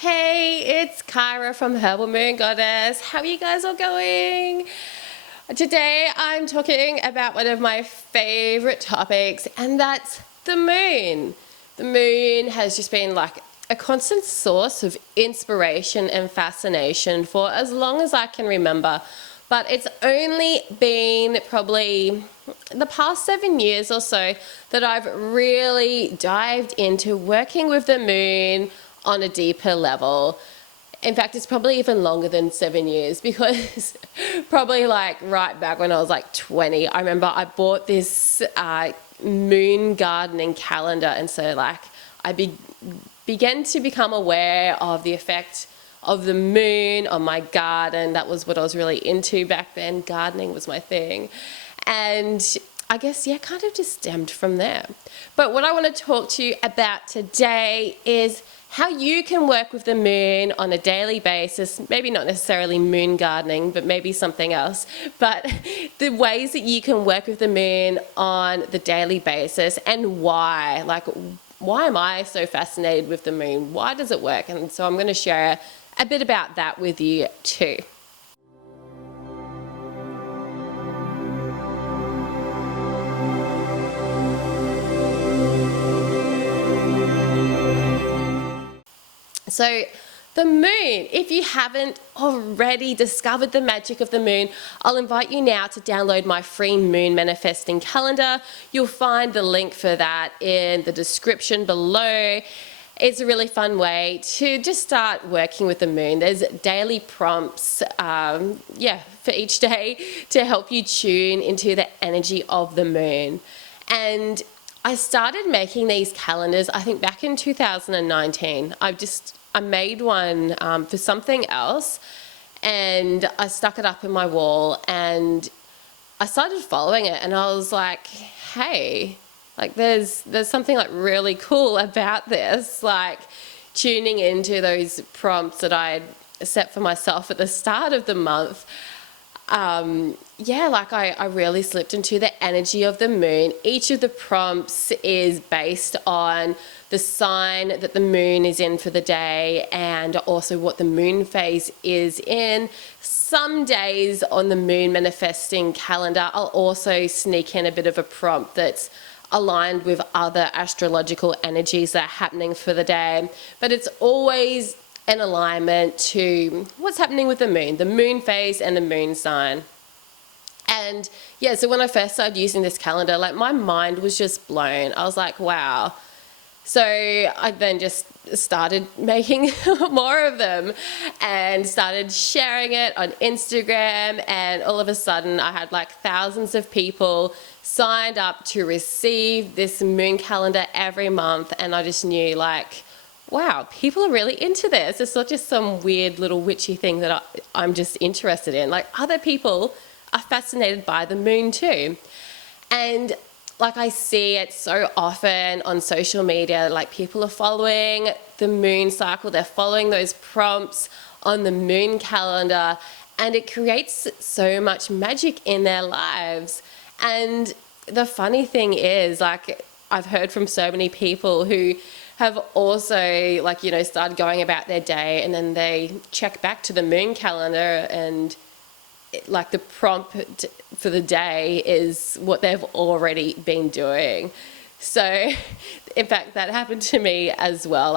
Hey, it's Kyra from Herbal Moon Goddess. How are you guys all going? Today I'm talking about one of my favorite topics, and that's the moon. The moon has just been like a constant source of inspiration and fascination for as long as I can remember. But it's only been probably the past 7 years or so that I've really dived into working with the moon on a deeper level. In fact, it's probably even longer than 7 years because probably like right back when I was like 20, I remember I bought this moon gardening calendar, and so like began to become aware of the effect of the moon on my garden. That was what I was really into back then. Gardening was my thing. And I guess, yeah, kind of just stemmed from there. But what I want to talk to you about today is how you can work with the moon on a daily basis, maybe not necessarily moon gardening, but maybe something else, but the ways that you can work with the moon on the daily basis and why. Like, why am I so fascinated with the moon? Why does it work? And so I'm going to share a bit about that with you too. So the moon, if you haven't already discovered the magic of the moon, I'll invite you now to download my free moon manifesting calendar. You'll find the link for that in the description below. It's a really fun way to just start working with the moon. There's daily prompts, for each day to help you tune into the energy of the moon. And I started making these calendars, I think back in 2019. I made one for something else, and I stuck it up in my wall, and I started following it, and I was like, hey, like there's something like really cool about this, like tuning into those prompts that I'd set for myself at the start of the month. I really slipped into the energy of the moon. Each of the prompts is based on the sign that the moon is in for the day and also what the moon phase is in. Some days on the moon manifesting calendar, I'll also sneak in a bit of a prompt that's aligned with other astrological energies that are happening for the day. But it's always an alignment to what's happening with the moon phase and the moon sign. And yeah, so when I first started using this calendar, like my mind was just blown. I was like, wow. So I then just started making more of them and started sharing it on Instagram, and all of a sudden I had like thousands of people signed up to receive this moon calendar every month, and I just knew like, wow, people are really into this. It's not just some weird little witchy thing that I'm just interested in. Like other people are fascinated by the moon too. And like I see it so often on social media, like people are following the moon cycle, they're following those prompts on the moon calendar, and it creates so much magic in their lives. And the funny thing is, like, I've heard from so many people who have also started going about their day, and then they check back to the moon calendar, and like the prompt for the day is what they've already been doing. So in fact, that happened to me as well.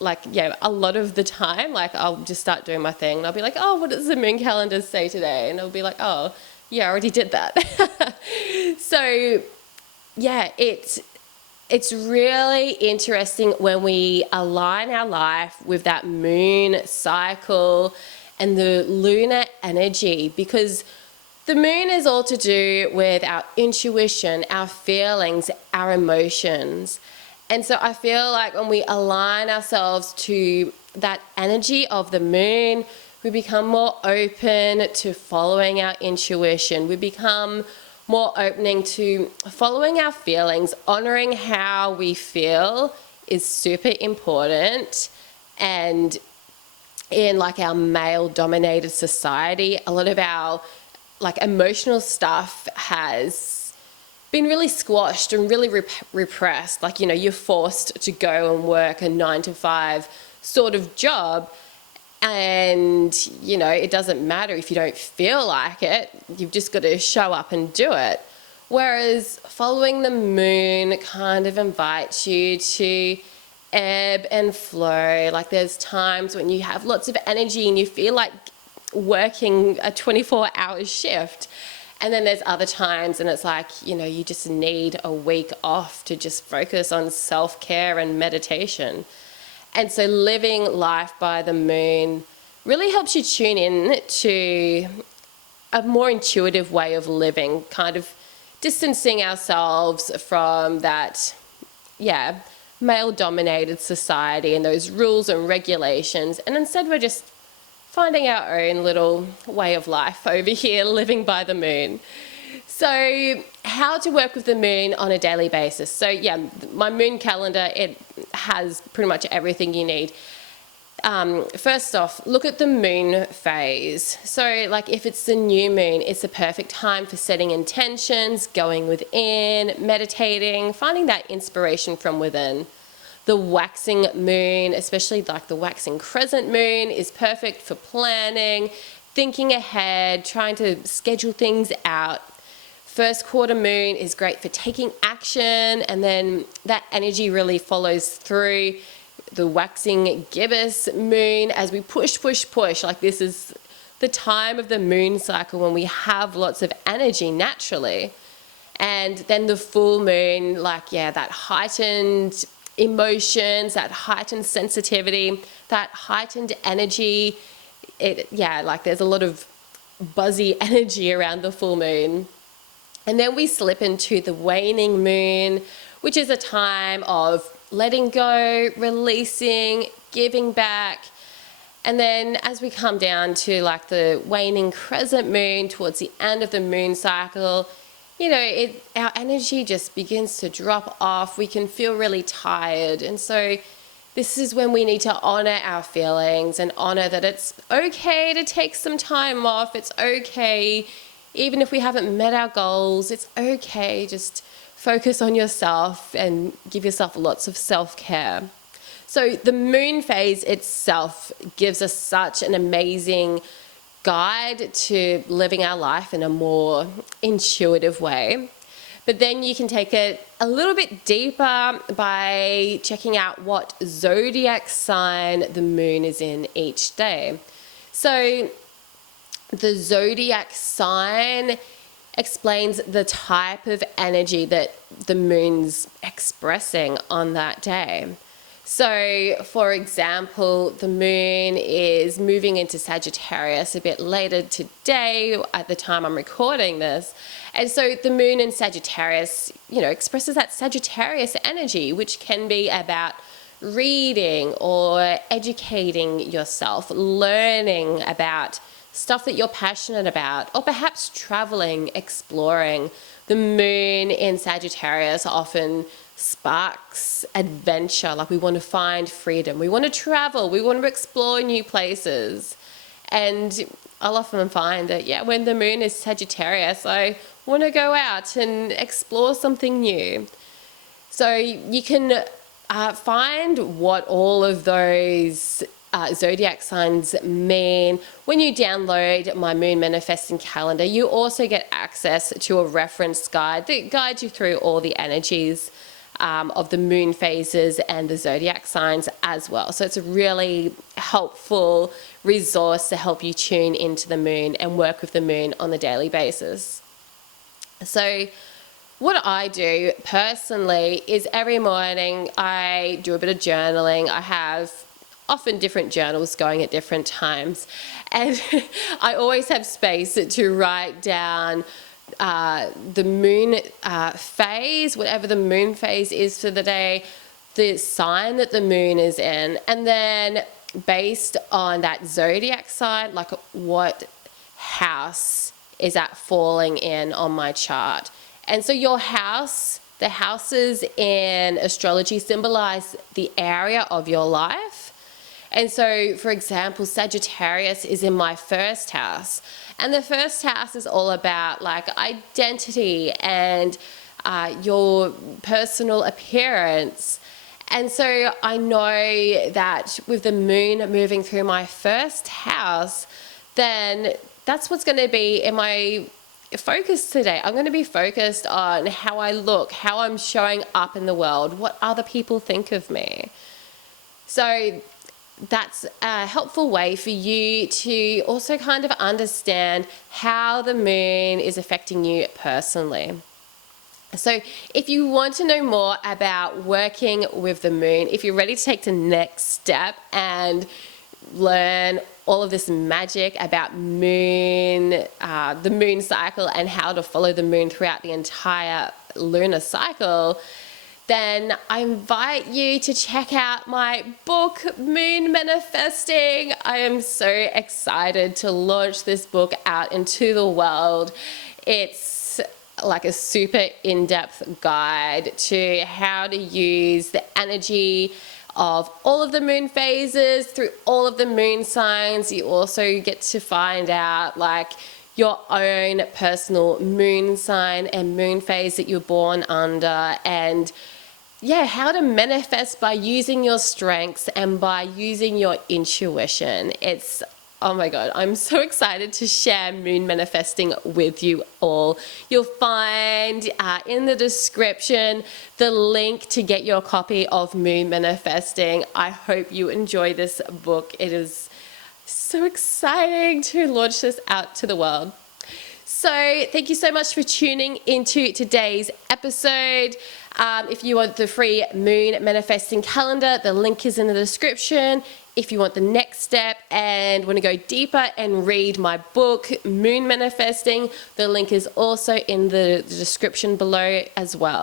A lot of the time, like I'll just start doing my thing and I'll be like, oh, what does the moon calendar say today? And I'll be like, oh yeah, I already did that. So yeah, it's really interesting when we align our life with that moon cycle and the lunar energy, because the moon is all to do with our intuition, our feelings, our emotions. And so I feel like when we align ourselves to that energy of the moon, we become more open to following our intuition. We become more opening to following our feelings. Honoring how we feel is super important. And in like our male dominated society, a lot of our like emotional stuff has been really squashed and really repressed. Like, you're forced to go and work a 9 to 5 sort of job. And, you know, it doesn't matter if you don't feel like it. You've just got to show up and do it. Whereas following the moon kind of invites you to ebb and flow. Like there's times when you have lots of energy and you feel like working a 24-hour shift. And then there's other times and it's like, you know, you just need a week off to just focus on self-care and meditation. And so living life by the moon really helps you tune in to a more intuitive way of living, kind of distancing ourselves from that, male-dominated society and those rules and regulations. And instead we're just finding our own little way of life over here, living by the moon. So how to work with the moon on a daily basis. So yeah, my moon calendar, it has pretty much everything you need. First off, look at the moon phase. So like if it's the new moon, it's the perfect time for setting intentions, going within, meditating, finding that inspiration from within. The waxing moon, especially like the waxing crescent moon, is perfect for planning, thinking ahead, trying to schedule things out. First quarter moon is great for taking action, and then that energy really follows through. The waxing gibbous moon, as we push, like this is the time of the moon cycle when we have lots of energy naturally. And then the full moon, that heightened emotions, that heightened sensitivity, that heightened energy. There's a lot of buzzy energy around the full moon. And then we slip into the waning moon, which is a time of letting go, releasing, giving back. And then as we come down to like the waning crescent moon towards the end of the moon cycle, our energy just begins to drop off. We can feel really tired. And so this is when we need to honor our feelings and honor that it's okay to take some time off. It's okay, even if we haven't met our goals, it's okay. Just focus on yourself and give yourself lots of self-care. So the moon phase itself gives us such an amazing guide to living our life in a more intuitive way. But then you can take it a little bit deeper by checking out what zodiac sign the moon is in each day. So the zodiac sign explains the type of energy that the moon's expressing on that day. So, for example, the moon is moving into Sagittarius a bit later today at the time I'm recording this. And so the moon in Sagittarius, expresses that Sagittarius energy, which can be about reading or educating yourself, learning about stuff that you're passionate about, or perhaps traveling, exploring. The moon in Sagittarius often sparks adventure, like we want to find freedom, we want to travel, we want to explore new places. And I'll often find that, when the moon is Sagittarius, I want to go out and explore something new. So you can find what all of those zodiac signs mean. When you download my Moon Manifesting Calendar, you also get access to a reference guide that guides you through all the energies of the moon phases and the zodiac signs as well. So it's a really helpful resource to help you tune into the moon and work with the moon on a daily basis. So what I do personally is every morning I do a bit of journaling. I have often different journals going at different times, and I always have space to write down the moon phase, whatever the moon phase is for the day, the sign that the moon is in, and then based on that zodiac sign, like what house is that falling in on my chart. And so your house, the houses in astrology symbolize the area of your life. And so, for example, Sagittarius is in my first house. And the first house is all about like identity and your personal appearance. And so I know that with the moon moving through my first house, then that's what's going to be in my focus today. I'm going to be focused on how I look, how I'm showing up in the world, what other people think of me. So that's a helpful way for you to also kind of understand how the moon is affecting you personally. So if you want to know more about working with the moon, if you're ready to take the next step and learn all of this magic about moon, the moon cycle, and how to follow the moon throughout the entire lunar cycle, then I invite you to check out my book, Moon Manifesting. I am so excited to launch this book out into the world. It's like a super in-depth guide to how to use the energy of all of the moon phases through all of the moon signs. You also get to find out like your own personal moon sign and moon phase that you're born under, and how to manifest by using your strengths and by using your intuition. Oh my God, I'm so excited to share Moon Manifesting with you all. You'll find in the description the link to get your copy of Moon Manifesting. I hope you enjoy this book. It is so exciting to launch this out to the world. So thank you so much for tuning into today's episode. If you want the free Moon Manifesting calendar, the link is in the description. If you want the next step and want to go deeper and read my book, Moon Manifesting, the link is also in the description below as well.